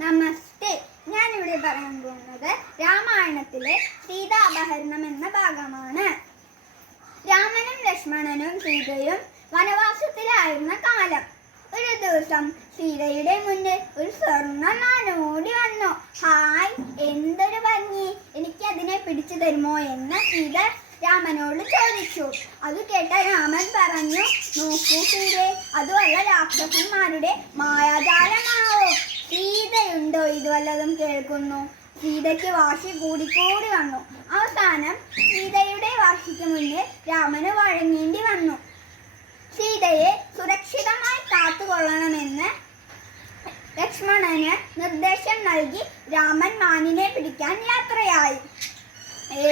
നമസ്തേ. ഞാനിവിടെ പറയാൻ പോകുന്നത് രാമായണത്തിലെ സീതാപഹരണം എന്ന ഭാഗമാണ്. രാമനും ലക്ഷ്മണനും സീതയും വനവാസത്തിലായിരുന്ന കാലം. ഒരു ദിവസം സീതയുടെ മുന്നിൽ ഒരു സ്വർണ നാനോടി വന്നു. ഹായ് എന്തൊരു ഭംഗി. എനിക്ക് അതിനെ പിടിച്ചു തരുമോ എന്ന് സീത രാമനോട് ചോദിച്ചു. അത് കേട്ട രാമൻ പറഞ്ഞു നോക്കൂ സീതേ അതുമല്ല രാക്ഷസന്മാരുടെ മായാജാലമാവോ. സീതയുണ്ടോ ഇത് വല്ലതും കേൾക്കുന്നു? സീതയ്ക്ക് വാശി കൂടിക്കൂടി വന്നു. അവസാനം സീതയുടെ വാശിക്ക് മുന്നിൽ രാമന് വഴങ്ങേണ്ടി വന്നു. സീതയെ സുരക്ഷിതമായി കാത്തുകൊള്ളണമെന്ന് ലക്ഷ്മണന് നിർദ്ദേശം നൽകി രാമൻ മാനിനെ പിടിക്കാൻ യാത്രയായി.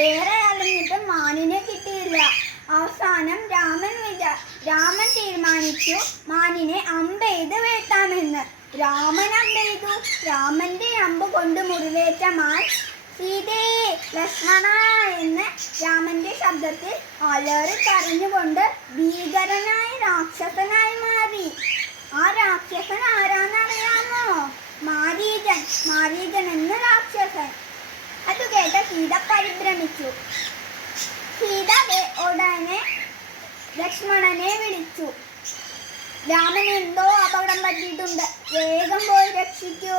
ഏറെ അലഞ്ഞിട്ടും മാനിനെ കിട്ടിയില്ല. അവസാനം രാമൻ വിചാ രാമൻ തീരുമാനിച്ചു മാനിനെ അമ്പെയ്ത് വീഴ്ത്താമെന്ന്. രാമൻ രാമന്റെ അമ്പ് കൊണ്ട് മുറിവേറ്റ മാൻ സീതേ ലക്ഷ്മണ എന്ന് രാമന്റെ ശബ്ദത്തിൽ അലറി കരഞ്ഞുകൊണ്ട് ഭീകരനായ രാക്ഷസനായി മാറി. ആ രാക്ഷസൻ ആരാന്നറിയാമോ? മാരീജൻ. മാരീജൻ എന്ന രാക്ഷസൻ. അത് കേട്ട സീത പരിഭ്രമിച്ചു. സീത ഉടനെ ലക്ഷ്മണനെ വിളിച്ചു. രാമൻ എന്തോ അപകടം പറ്റിയിട്ടുണ്ട്. വേഗം പോയി രക്ഷിക്കൂ.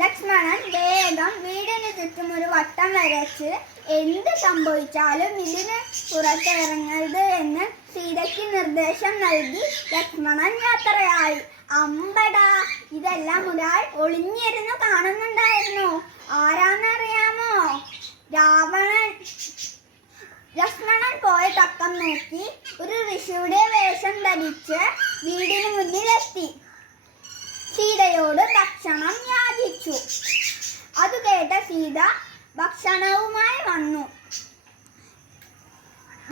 ലക്ഷ്മണൻ വേഗം വീടിന് ചുറ്റും ഒരു വട്ടം വരച്ച് എന്ത് സംഭവിച്ചാലും ഇതിന് പുറത്തിറങ്ങരുത് എന്ന് സീതയ്ക്ക് നിർദ്ദേശം നൽകി ലക്ഷ്മണൻ യാത്രയായി. അമ്പടാ ഇതെല്ലാം ഒരാൾ ഒളിഞ്ഞിരുന്ന് കാണുന്നുണ്ടായിരുന്നു. ആരാന്നറിയാമോ രാവണൻ ലക്ഷ്മണൻ പോയ തക്കം നോക്കി. ഒരു ഋഷിയുടെ വേഷം ധരിച്ച് വീടിന് മുന്നിലെത്തി. സീതയോട് ഭക്ഷണം യാചിച്ചു. അത് കേട്ട സീത ഭക്ഷണവുമായി വന്നു.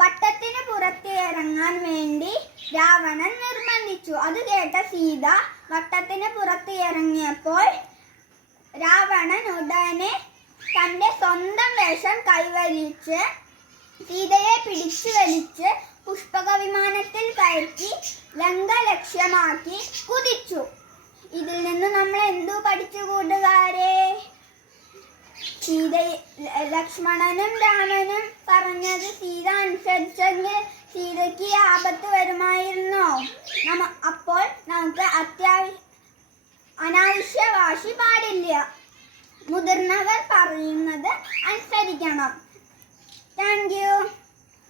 വട്ടത്തിന് പുറത്ത് ഇറങ്ങാൻ വേണ്ടി രാവണൻ നിർബന്ധിച്ചു. അത് കേട്ട സീത വട്ടത്തിന് പുറത്ത് ഇറങ്ങിയപ്പോൾ രാവണൻ ഉടനെ തന്റെ സ്വന്തം വേഷം കൈവരിച്ച് സീതയെ പിടിച്ചു വലിച്ച് പുഷ്പക വിമാനത്തിൽ കയറ്റി ലങ്ക ലക്ഷ്യമാക്കി കുതിച്ചു. ഇതിൽ നിന്ന് നമ്മൾ എന്തു പഠിച്ചു കൂട്ടുകാരെ? സീത ലക്ഷ്മണനും രാമനും പറഞ്ഞത് സീത അനുസരിച്ചെങ്കിൽ സീതയ്ക്ക് ആപത്ത് വരുമായിരുന്നോ? നമ്മ അപ്പോൾ നമുക്ക് അത്യാവശ്യ അനാവശ്യ വാശി പാടില്ല. മുതിർന്നവർ പറയുന്നത് അനുസരിക്കണം. thank you